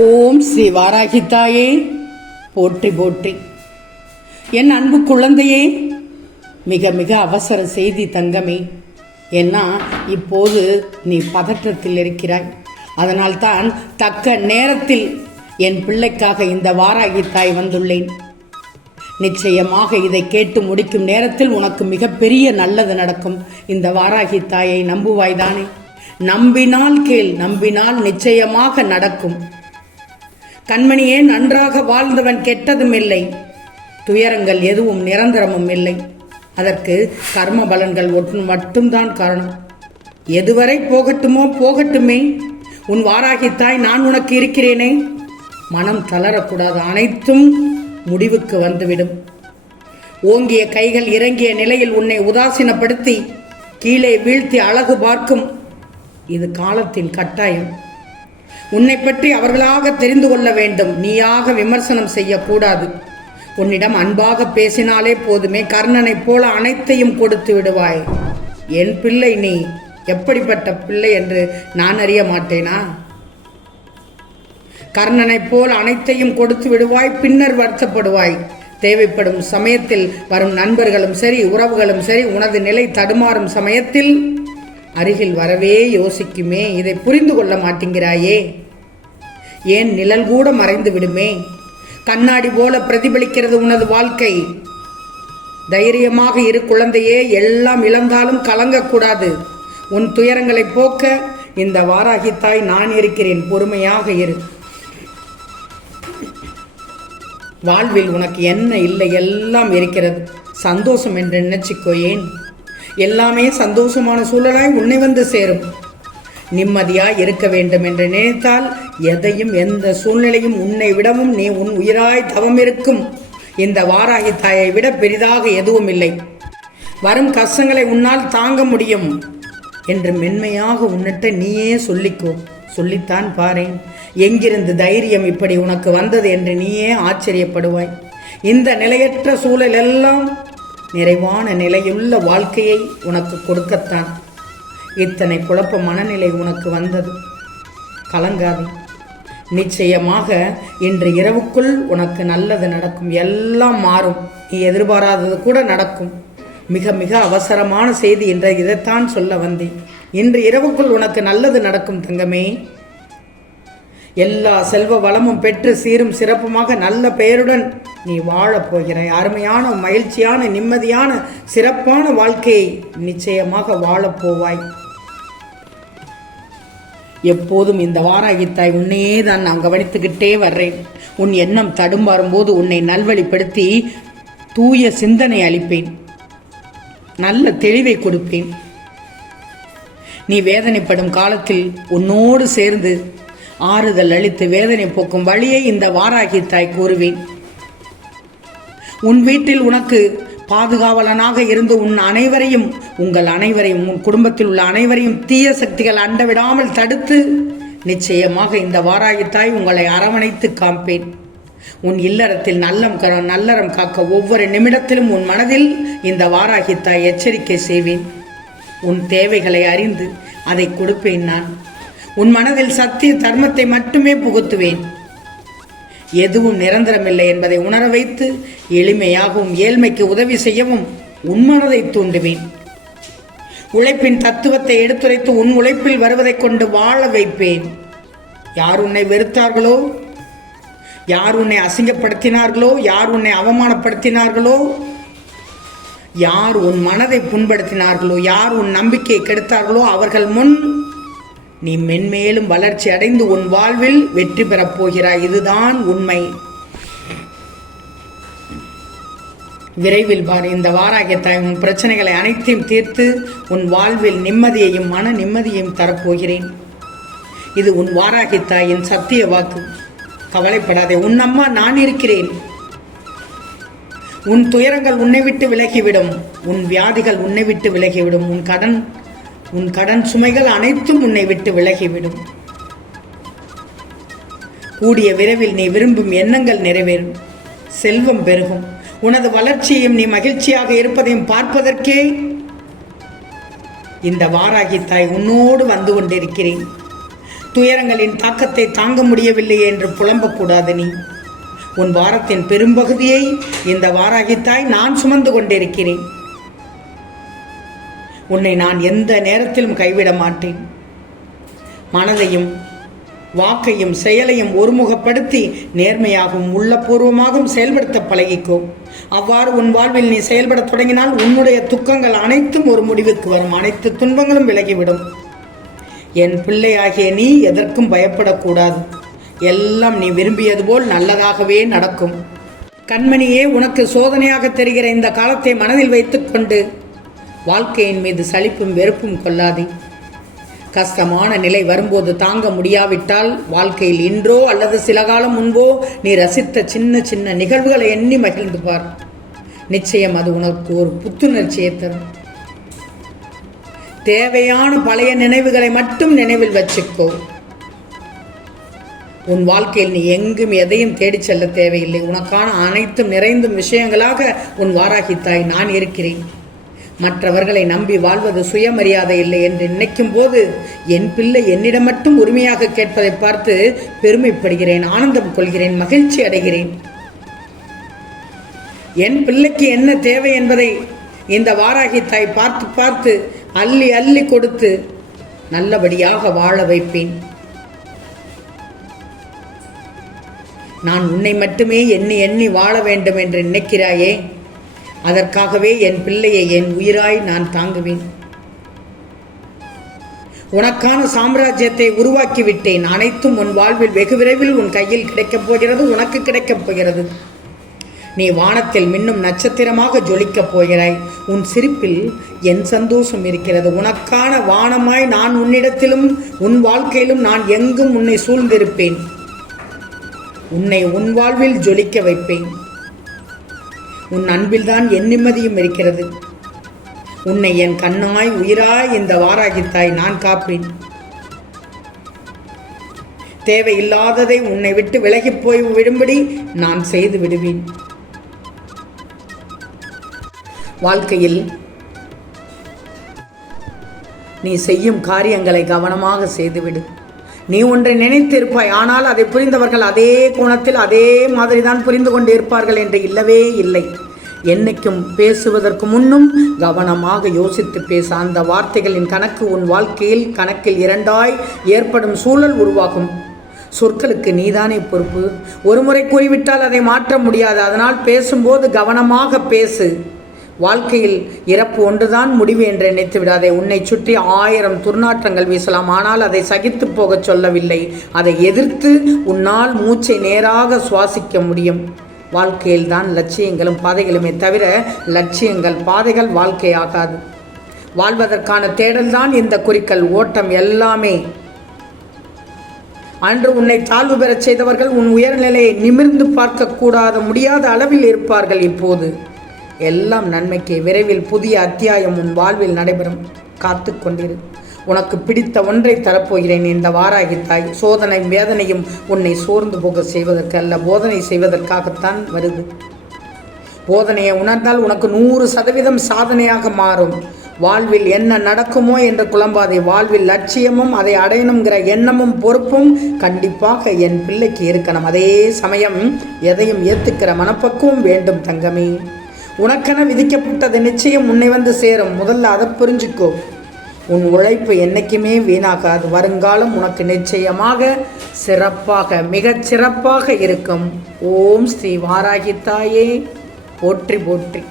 ஓம் ஸ்ரீ வாராகித்தாயே. போற்றி போற்றி. என் அன்பு குழந்தையே மிக மிக அவசர செய்தி தங்கமே. ஏன்னா இப்போது நீ பதற்றத்தில் இருக்கிறாய். அதனால்தான் தக்க நேரத்தில் என் பிள்ளைக்காக இந்த வாராகித்தாய் வந்துள்ளேன். நிச்சயமாக இதை கேட்டு முடிக்கும் நேரத்தில் உனக்கு மிகப்பெரிய நல்லது நடக்கும். இந்த வாராகி தாயை நம்புவாய்தானே? நம்பினால் கேள் நம்பினால் நிச்சயமாக நடக்கும். கண்மணியே நன்றாக வாழ்ந்தவன் கெட்டதும் இல்லை துயரங்கள் எதுவும் நிரந்தரமும் இல்லை அதற்கு கர்ம பலன்கள் ஒன்று மட்டும்தான் காரணம். எதுவரை போகட்டுமோ போகட்டுமே. உன் வாராகித்தாய் நான் உனக்கு இருக்கிறேனே. மனம் தளரக்கூடாது அனைத்தும் முடிவுக்கு வந்துவிடும். ஓங்கிய கைகள் இறங்கிய நிலையில் உன்னை உதாசீனப்படுத்தி கீழே வீழ்த்தி அழகு பார்க்கும். இது காலத்தின் கட்டாயம். உன்னை பற்றி அவர்களாக தெரிந்து கொள்ள வேண்டும். நீயாக விமர்சனம் செய்யக்கூடாது. உன்னிடம் அன்பாக பேசினாலே போதுமே கர்ணனைப் போல அனைத்தையும் கொடுத்து விடுவாய். என் பிள்ளை நீ. எப்படிப்பட்ட பிள்ளை என்று நான் அறிய மாட்டேனா? கர்ணனைப் போல் அனைத்தையும் கொடுத்து விடுவாய் பின்னர் வருத்தப்படுவாய். தேவைப்படும் சமயத்தில் வரும் நண்பர்களும் சரி உறவுகளும் சரி உனது நிலை தடுமாறும் சமயத்தில் அருகில் வரவே யோசிக்குமே இதை புரிந்து கொள்ள மாட்டேங்கிறாயே. ஏன் நிழல் கூட மறைந்து விடுமே? கண்ணாடி போல பிரதிபலிக்கிறது உனது வாழ்க்கை. தைரியமாக இரு குழந்தையே எல்லாம் இழந்தாலும் கலங்கக்கூடாது. உன் துயரங்களை போக்க இந்த வாராகித்தாய் நான் இருக்கிறேன் பொறுமையாக இரு. வாழ்வில் உனக்கு என்ன இல்லை எல்லாம் இருக்கிறது. சந்தோஷம் என்று நினைச்சுக்கோ ஏன்? எல்லாமே சந்தோஷமான சூழலாய் உன்னை வந்து சேரும். நிம்மதியாய் இருக்க வேண்டும் என்று நினைத்தால் எதையும் எந்த சூழ்நிலையும் உன்னை விடவும் நீ உன் உயிராய் தவம் இருக்கும். இந்த வாராகி தாயை விட பெரிதாக எதுவும் இல்லை. வரும் கஷ்டங்களை உன்னால் தாங்க முடியும் என்று மென்மையாக உன்னிட்ட நீயே சொல்லிக்கோ. சொல்லித்தான் பாரேன். எங்கிருந்து தைரியம் இப்படி உனக்கு வந்தது என்று நீயே ஆச்சரியப்படுவாய். இந்த நிலையற்ற சூழல் எல்லாம் நிறைவான நிலையுள்ள வாழ்க்கையை உனக்கு கொடுக்கத்தான். இத்தனை குழப்ப மனநிலை உனக்கு வந்தது. கலங்காது. நிச்சயமாக இன்று இரவுக்குள் உனக்கு நல்லது நடக்கும். எல்லாம் மாறும். நீ எதிர்பாராதது கூட நடக்கும். மிக மிக அவசரமான செய்தி என்ற இதைத்தான் சொல்ல வந்தேன். இன்று இரவுக்குள் உனக்கு நல்லது நடக்கும் தங்கமே. எல்லா செல்வ வளமும் பெற்று சீரும் சிறப்புமாக நல்ல பெயருடன் நீ வாழப் போகிறாய். அருமையான மகிழ்ச்சியான நிம்மதியான சிறப்பான வாழ்க்கையை நிச்சயமாக வாழப் போவாய். எப்போதும் இந்த வாராகித்தாய் உன்னையே தான் நான் கவனித்துக்கிட்டே வர்றேன். உன் எண்ணம் தடுமாறும் போது உன்னை நல்வழிப்படுத்தி தூய சிந்தனை அளிப்பேன். நல்ல தெளிவை கொடுப்பேன். நீ வேதனைப்படும் காலத்தில் உன்னோடு சேர்ந்து ஆறுதல் அளித்து வேதனை போக்கும் வழியை இந்த வாராகி தாய் கூறுவேன். உன் வீட்டில் உனக்கு பாதுகாவலனாக இருந்து உன் அனைவரையும் உங்கள் அனைவரையும் உன் குடும்பத்தில் உள்ள அனைவரையும் தீய சக்திகள் அண்ட விடாமல் தடுத்து நிச்சயமாக இந்த வாராகி தாய் உங்களை அரவணைத்து காம்பேன் உன் இல்லறத்தில் நல்லம் க- நல்லறம் காக்க ஒவ்வொரு நிமிடத்திலும் உன் மனதில் இந்த வாராகி தாய் எச்சரிக்கை செய்வேன். உன் தேவைகளை அறிந்து அதை கொடுப்பேன் நான். உன் மனதில் சத்திய தர்மத்தை மட்டுமே புகுத்துவேன். எதுவும் நிரந்தரமில்லை என்பதை உணர வைத்து எளிமையாகவும் ஏழ்மைக்கு உதவி செய்யவும் உன் மனதை தூண்டுவேன். உழைப்பின் தத்துவத்தை எடுத்துரைத்து உன் உழைப்பில் வருவதை கொண்டு வாழ வைப்பேன். யார் உன்னை வெறுத்தார்களோ? யார் உன்னை அசிங்கப்படுத்தினார்களோ? யார் உன்னை அவமானப்படுத்தினார்களோ? யார் உன் மனதை புண்படுத்தினார்களோ? யார் உன் நம்பிக்கையை கெடுத்தார்களோ? அவர்கள் முன் நீ மென்மேலும் வளர்ச்சி அடைந்து உன் வாழ்வில் வெற்றி பெறப் போகிறாய் இதுதான் உண்மை. விரைவில் பார் இந்த வாராகியத்தாய் உன் பிரச்சனைகளை அனைத்தையும் தீர்த்து உன் வாழ்வில் நிம்மதியையும் மன நிம்மதியையும் தரப்போகிறேன் இது உன் வாராகித்தாயின் சத்திய வாக்கு. கவலைப்படாதே உன் அம்மா நான் இருக்கிறேன். உன் துயரங்கள் உன்னை விட்டு விலகிவிடும். உன் வியாதிகள் உன்னை விட்டு விலகிவிடும். உன் கடன் உன் கடன் சுமைகள் அனைத்தும் உன்னை விட்டு விலகிவிடும். கூடிய விரைவில் நீ விரும்பும் எண்ணங்கள் நிறைவேறும். செல்வம் பெருகும். உனது வளர்ச்சியையும் நீ மகிழ்ச்சியாக இருப்பதையும் பார்ப்பதற்கே இந்த வாராகி தாய் உன்னோடு வந்து கொண்டிருக்கிறேன். துயரங்களின் தாக்கத்தை தாங்க முடியவில்லை என்று புலம்பக்கூடாது நீ. உன் வாரத்தின் பெரும்பகுதியை இந்த வாராகி தாய் நான் சுமந்து கொண்டிருக்கிறேன். உன்னை நான் எந்த நேரத்திலும் கைவிட மாட்டேன். மனதையும் வாக்கையும் செயலையும் ஒருமுகப்படுத்தி நேர்மையாகவும் உள்ளபூர்வமாகவும் செயல்படுத்த பழகிக்கோ. அவ்வாறு உன் வாழ்வில் நீ செயல்படத் தொடங்கினால் உன்னுடைய துக்கங்கள் அனைத்தும் ஒரு முடிவுக்கு வரும். அனைத்து துன்பங்களும் விலகிவிடும். என் பிள்ளையாகிய நீ எதற்கும் பயப்படக்கூடாது. எல்லாம் நீ விரும்பியது போல் நல்லதாகவே நடக்கும். கண்மணியே உனக்கு சோதனையாக தெரிகிற இந்த காலத்தை மனதில் வைத்துக்கொண்டு வாழ்க்கையின் மீது சலிப்பும் வெறுப்பும் கொள்ளாதே. கஷ்டமான நிலை வரும்போது தாங்க முடியாவிட்டால் வாழ்க்கையில் இன்றோ அல்லது சில காலம் முன்போ நீ ரசித்த சின்ன சின்ன நிகழ்வுகளை எண்ணி மகிழ்ந்து பார். நிச்சயம் அது உனக்கு ஒரு புத்துணர்ச்சியை தரும். தேவையான பழைய நினைவுகளை மட்டும் நினைவில் வச்சுக்கோ. உன் வாழ்க்கையில் நீ எங்கும் எதையும் தேடிச் செல்ல தேவையில்லை. உனக்கான அனைத்தும் நிறைந்தும் விஷயங்களாக உன் வாராகித்தாய் நான் இருக்கிறேன். மற்றவர்களை நம்பி வாழ்வது சுயமரியாதை இல்லை என்று நினைக்கும் போது என் பிள்ளை என்னிடம் மட்டும் உரிமையாக கேட்பதை பார்த்து பெருமைப்படுகிறேன் ஆனந்தம் கொள்கிறேன் மகிழ்ச்சி அடைகிறேன். என் பிள்ளைக்கு என்ன தேவை என்பதை இந்த வாராகி தாய் பார்த்து பார்த்து அள்ளி அள்ளி கொடுத்து நல்லபடியாக வாழ வைப்பேன். நான் உன்னை மட்டுமே எண்ணி எண்ணி வாழ வேண்டும் என்று நினைக்கிறாயே அதற்காகவே என் பிள்ளையை என் உயிராய் நான் தாங்குவேன். உனக்கான சாம்ராஜ்யத்தை உருவாக்கிவிட்டேன். அனைத்தும் உன் வாழ்வில் வெகு விரைவில் உன் கையில் கிடைக்கப் போகிறது உனக்கு கிடைக்கப் போகிறது. நீ வானத்தில் மின்னும் நட்சத்திரமாக ஜொலிக்கப் போகிறாய். உன் சிரிப்பில் என் சந்தோஷம் இருக்கிறது. உனக்கான வானமாய் நான் உன்னிடத்திலும் உன் வாழ்க்கையிலும் நான் எங்கும் உன்னை சூழ்ந்திருப்பேன். உன்னை உன் வாழ்வில் ஜொலிக்க வைப்பேன். உன் அன்பில்தான் என் நிம்மதியும் இருக்கிறது. உன்னை என் கண்ணாய் உயிராய் இந்த வாராகித்தாய் நான் காப்பேன். தேவையில்லாததை உன்னை விட்டு விலகிப் போய் விடும்படி நான் செய்து விடுவேன். வாழ்க்கையில் நீ செய்யும் காரியங்களை கவனமாக செய்துவிடு. நீ ஒன்றை நினைத்திருப்பாய் ஆனால் அதை புரிந்தவர்கள் அதே கோணத்தில் அதே மாதிரி தான் புரிந்து கொண்டு இருப்பார்கள் என்று இல்லவே இல்லை. என்னைக்கும் பேசுவதற்கு முன்னும் கவனமாக யோசித்து பேச. அந்த வார்த்தைகளின் கணக்கு உன் வாழ்க்கையில் கணக்கில் இரண்டாய் ஏற்படும் சூழல் உருவாகும். சொற்களுக்கு நீதானே பொறுப்பு. ஒரு முறை கூறிவிட்டால் அதை மாற்ற முடியாது. அதனால் பேசும்போது கவனமாக பேசு. வாழ்க்கையில் இறப்பு ஒன்றுதான் முடிவு என்று நினைத்து விடாதே. உன்னை சுற்றி ஆயிரம் துர்நாற்றங்கள் வீசலாம். ஆனால் அதை சகித்து போகச் சொல்லவில்லை. அதை எதிர்த்து உன்னால் மூச்சை நேராக சுவாசிக்க முடியும். வாழ்க்கையில் தான் லட்சியங்களும் பாதைகளுமே தவிர லட்சியங்கள் பாதைகள் வாழ்க்கையாகாது வாழ்வதற்கான தேடல்தான் இந்த குறிக்கல் ஓட்டம் எல்லாமே. அன்று உன்னை தாழ்வு பெறச் செய்தவர்கள் உன் உயர்நிலையை நிமிர்ந்து பார்க்கக்கூடாத முடியாத அளவில் இருப்பார்கள் இப்போது. எல்லாம் நன்மைக்கு விரைவில் புதிய அத்தியாயம் உன் வாழ்வில் நடைபெறும். காத்து கொண்டிரு. உனக்கு பிடித்த ஒன்றை தரப்போகிறேன் இந்த வாராகி தாய். சோதனை வேதனையும் உன்னை சோர்ந்து போக செய்வதற்கு அல்ல போதனை செய்வதற்காகத்தான் வருது. போதனையை உணர்ந்தால் உனக்கு நூறு சதவீதம் சாதனையாக மாறும். வாழ்வில் என்ன நடக்குமோ என்று குழம்பாதே. வாழ்வில் லட்சியமும் அதை அடையணுங்கிற எண்ணமும் பொறுப்பும் கண்டிப்பாக என் பிள்ளைக்கு இருக்கணும். அதே சமயம் எதையும் ஏற்றுக்கிற மனப்பக்குவம் வேண்டும் தங்கமே. உனக்கென விதிக்கப்பட்டது நிச்சயம் உன்னை வந்து சேரும். முதல்ல அதை புரிஞ்சுக்கோ. உன் உழைப்பு என்றைக்குமே வீணாகாது. வருங்காலம் உனக்கு நிச்சயமாக சிறப்பாக மிகச் சிறப்பாக இருக்கும். ஓம் ஸ்ரீ வாராகி தாயே போற்றி போற்றி.